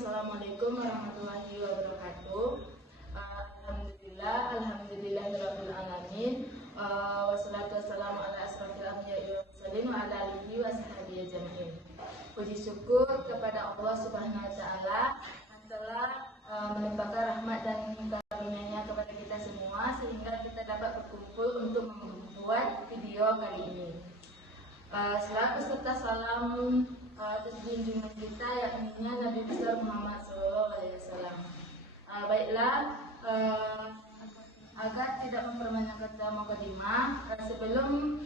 Assalamualaikum warahmatullahi wabarakatuh. Alhamdulillahirabbil alamin. Wassalatu wassalamu ala asrofil anbiya'i wal mursalin wa ala alihi washabihi ajmain. Puji syukur kepada Allah Subhanahu wa taala yang telah melimpahkan rahmat dan karunia-Nya kepada kita semua sehingga kita dapat berkumpul untuk membuat video kali ini. Selaku serta salam atas junjungan kita yakni Nabi besar Muhammad SAW. Baiklah, agar tidak memperbanyak kata mukadimah, sebelum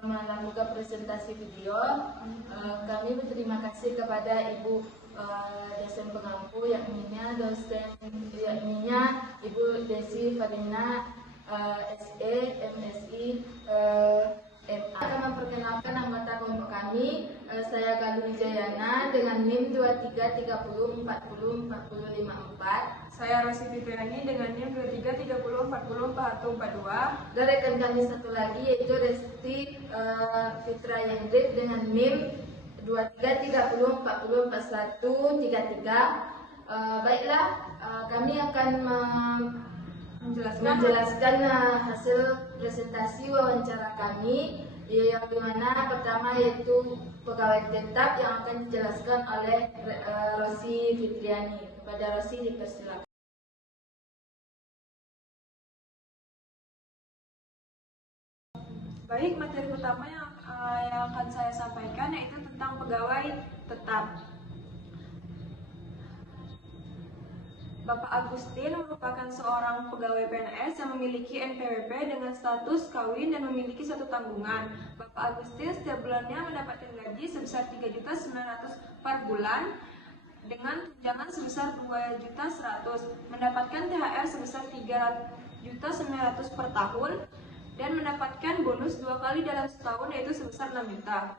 melakukan presentasi video, kami berterima kasih kepada Ibu dosen pengampu yakninya Ibu Desi Farina SE MSI MA. Akan memperkenalkan anggota kelompok kami, saya Kandung Wijayana dengan NIM 2330404054. Saya Rosi Fitriani dengan NIM 2330404142. Dan rekan kami satu lagi yaitu Resti Fitra Yandrik dengan NIM 2330404133. Baiklah, kami akan menjelaskan hasil presentasi wawancara kami, yang dimana pertama yaitu pegawai tetap yang akan dijelaskan oleh Rosi Fitriani. Kepada Rosi dipersilakan. Baik, materi pertama yang akan saya sampaikan yaitu tentang pegawai tetap. Bapak Agustin merupakan seorang pegawai PNS yang memiliki NPWP dengan status kawin dan memiliki satu tanggungan. Bapak Agustin setiap bulannya mendapatkan gaji sebesar 3.900.000 per bulan dengan tunjangan sebesar 2.100.000, mendapatkan THR sebesar 3.900.000 per tahun, dan mendapatkan bonus 2 kali dalam setahun yaitu sebesar 6 juta.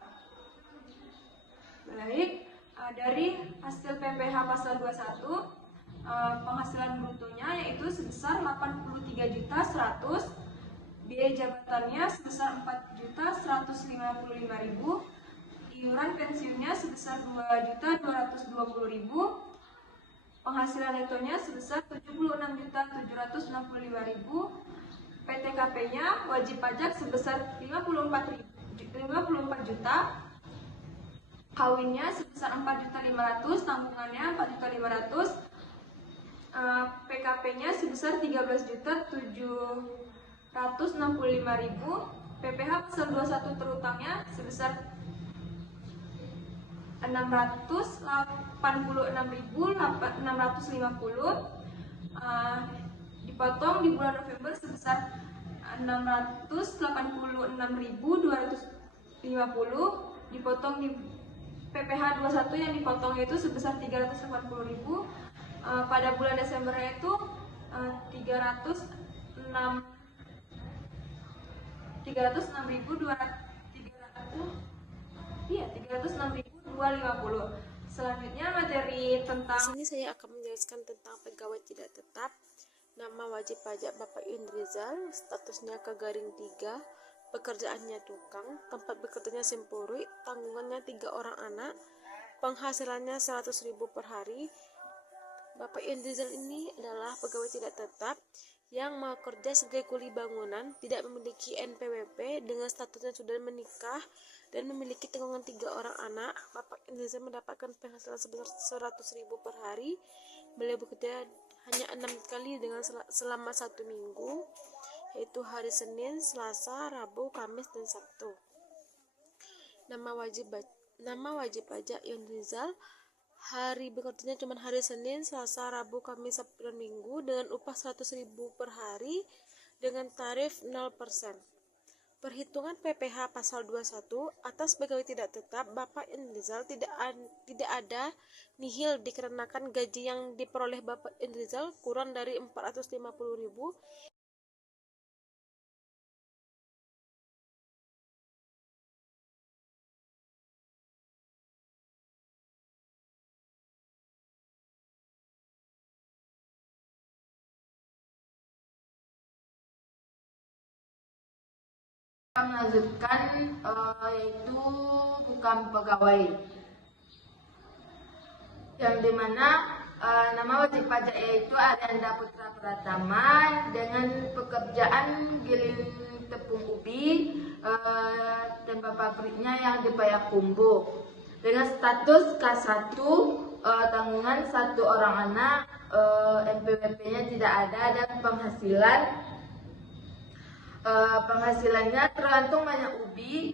Baik, dari hasil PPh pasal 21, penghasilan brutonya yaitu sebesar 83.100.000, biaya jabatannya sebesar 4.155.000, iuran pensiunnya sebesar 2.220.000, penghasilan netonya sebesar 76.765.000, PTKP-nya wajib pajak sebesar 54 juta, kawinnya sebesar 4.500.000, tanggungannya 4.500.000, PKP-nya sebesar 13.765.000, PPh pasal 21 terutangnya sebesar 686.650, dipotong di bulan November sebesar 686.250, dipotong di PPh 21 yang dipotong itu sebesar 380.000. Pada bulan Desember itu 306.250. Selanjutnya materi tentang, di sini saya akan menjelaskan tentang pegawai tidak tetap. Nama wajib pajak Bapak Indrizal, statusnya Kagaring 3, pekerjaannya tukang, tempat bekerjanya Simpuri, tanggungannya 3 orang anak, penghasilannya 100.000 per hari. Bapak Indrizal ini adalah pegawai tidak tetap yang mau kerja sebagai kuli bangunan, tidak memiliki NPWP, dengan statusnya sudah menikah dan memiliki tanggungan 3 orang anak. Bapak Indrizal mendapatkan penghasilan sebesar 100.000 per hari. Beliau bekerja hanya 6 kali dengan selama 1 minggu, yaitu hari Senin, Selasa, Rabu, Kamis, dan Sabtu. Nama wajib pajak Indrizal, hari bekerjanya cuma hari Senin, Selasa, Rabu, Kamis, Sabtu, dan Minggu dengan upah 100.000 per hari dengan tarif 0%. Perhitungan PPh pasal 21 atas pegawai tidak tetap Bapak Indrizal tidak ada nihil dikarenakan gaji yang diperoleh Bapak Indrizal kurang dari 450.000. Melanjutkan yaitu bukan pegawai, yang dimana Nama wajib pajak yaitu Arianda Putra Pratama dengan pekerjaan giling tepung ubi, tempat pabriknya yang di Payakumbuh. Dengan status K1, tanggungan 1 orang anak, NPWP-nya tidak ada, dan penghasilannya tergantung banyak ubi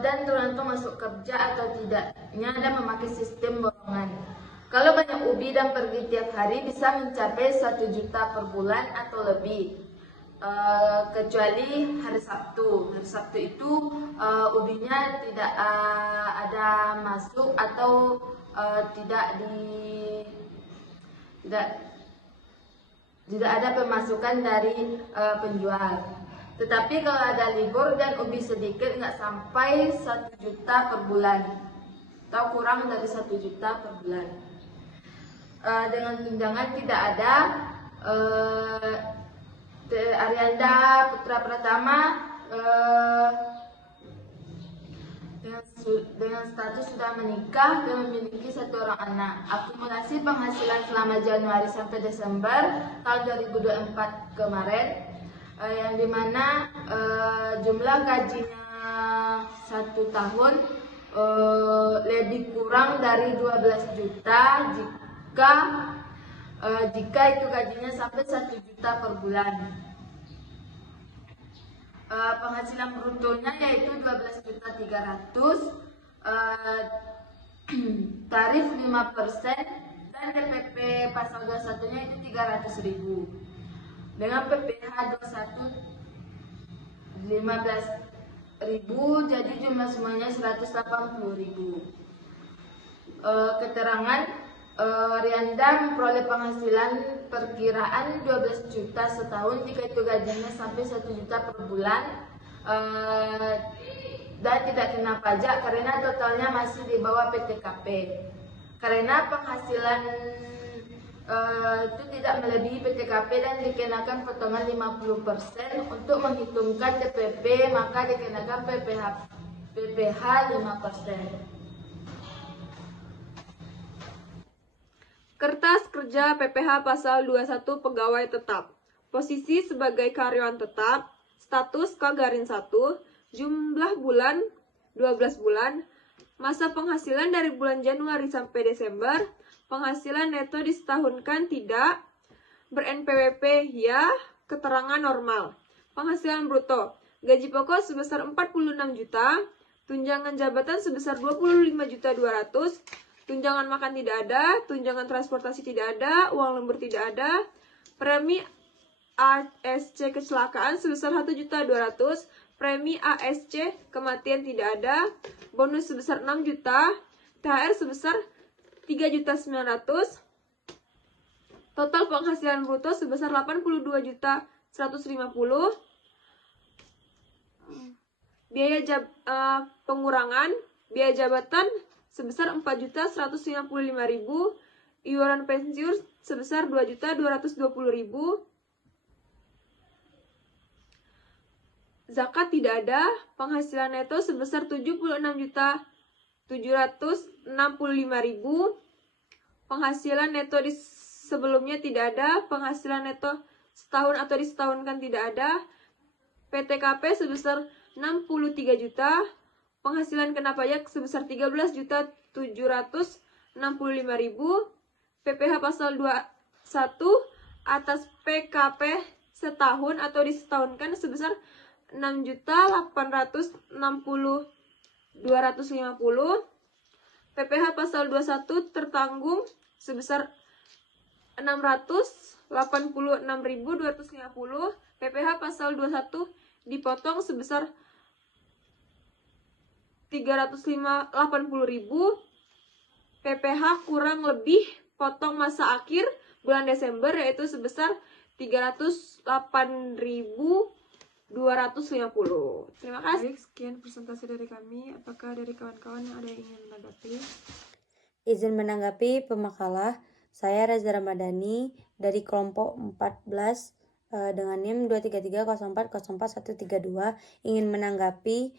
dan tergantung masuk kerja atau tidaknya dan memakai sistem borongan. Kalau banyak ubi dan pergi tiap hari bisa mencapai 1 juta per bulan atau lebih. Kecuali hari Sabtu. Hari Sabtu itu ubinya tidak ada masuk atau tidak ada pemasukan dari penjual. Tetapi kalau ada libur dan ubi sedikit, nggak sampai 1 juta per bulan atau kurang dari 1 juta per bulan. Dengan tunjangan tidak ada. Arianda Putra Pratama dengan status sudah menikah dan memiliki 1 orang anak. Akumulasi penghasilan selama Januari sampai Desember tahun 2024 kemarin, yang dimana jumlah gajinya 1 tahun lebih kurang dari 12 juta jika itu gajinya sampai 1 juta per bulan. Penghasilan brutonya yaitu 12.300.000, tarif 5% dan DPP pasal 21-nya itu 300.000. Dengan PPh 21 15.000, jadi jumlah semuanya 180.000. Keterangan Rianda memperoleh penghasilan perkiraan 12 juta setahun jika itu gajinya sampai 1 juta per bulan, dan tidak kena pajak karena totalnya masih di bawah PTKP. Karena penghasilan itu tidak melebihi PTKP dan dikenakan potongan 50% untuk menghitungkan DPP, maka dikenakan PPh 5%. Kertas kerja PPh pasal 21 pegawai tetap. Posisi sebagai karyawan tetap, status K-1, jumlah bulan 12 bulan, masa penghasilan dari bulan Januari sampai Desember, penghasilan neto disetahunkan tidak, ber-NPWP ya, keterangan normal. Penghasilan bruto, gaji pokok sebesar 46 juta, tunjangan jabatan sebesar 25.200.000, tunjangan makan tidak ada, tunjangan transportasi tidak ada, uang lembur tidak ada, premi ASC kecelakaan sebesar 1.200.000, premi ASC kematian tidak ada, bonus sebesar 6 juta, THR sebesar 3.900.000, total penghasilan bruto sebesar 82.150.000, biaya pengurangan, biaya jabatan sebesar 4.155.000, iuran pensiun sebesar 2.220.000, zakat tidak ada, penghasilan neto sebesar 76.765.000, penghasilan neto di sebelumnya tidak ada, penghasilan neto setahun atau disetahunkan tidak ada, PTKP sebesar 63 juta, penghasilan kena pajak sebesar 13.765.000, PPh pasal 21 atas PKP setahun atau disetahunkan sebesar 6.860.250, PPh pasal 21 tertanggung sebesar 686.250, PPh pasal 21 dipotong sebesar 380.000, PPh kurang lebih potong masa akhir bulan Desember yaitu sebesar 308.250. Terima kasih. Sekian presentasi dari kami. Apakah dari kawan-kawan yang ada yang ingin menanggapi? Izin menanggapi pemakalah. Saya Reza Ramadhani dari kelompok 14 dengan NIM 23304040132 ingin menanggapi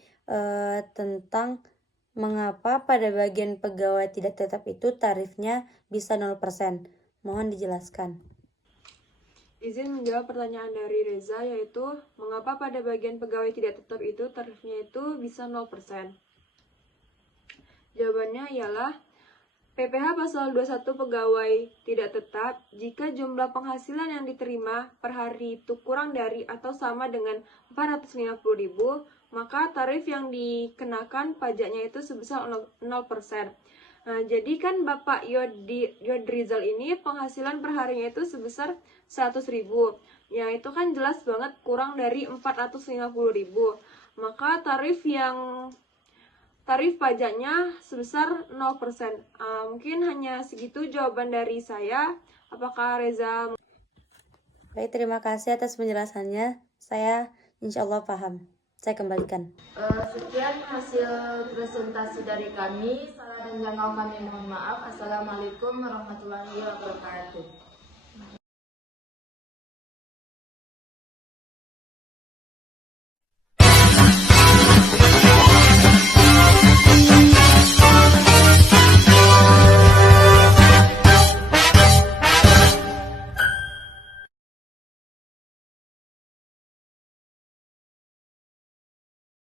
tentang mengapa pada bagian pegawai tidak tetap itu tarifnya bisa 0%? Mohon dijelaskan. Izin menjawab pertanyaan dari Reza, yaitu mengapa pada bagian pegawai tidak tetap itu tarifnya itu bisa 0%? Jawabannya ialah PPh pasal 21 pegawai tidak tetap jika jumlah penghasilan yang diterima per hari itu kurang dari atau sama dengan 450.000, maka tarif yang dikenakan pajaknya itu sebesar 0%. Nah, jadi kan Bapak Yodrizal ini penghasilan per harinya itu sebesar 100.000. Ya, itu kan jelas banget kurang dari 450.000. Maka tarif pajaknya sebesar 0%. Mungkin hanya segitu jawaban dari saya. Apakah Reza? Baik, terima kasih atas penjelasannya. Saya insya Allah paham. Saya kembalikan. Sekian hasil presentasi dari kami. Salah dan jangkau kami mohon maaf. Assalamualaikum warahmatullahi wabarakatuh.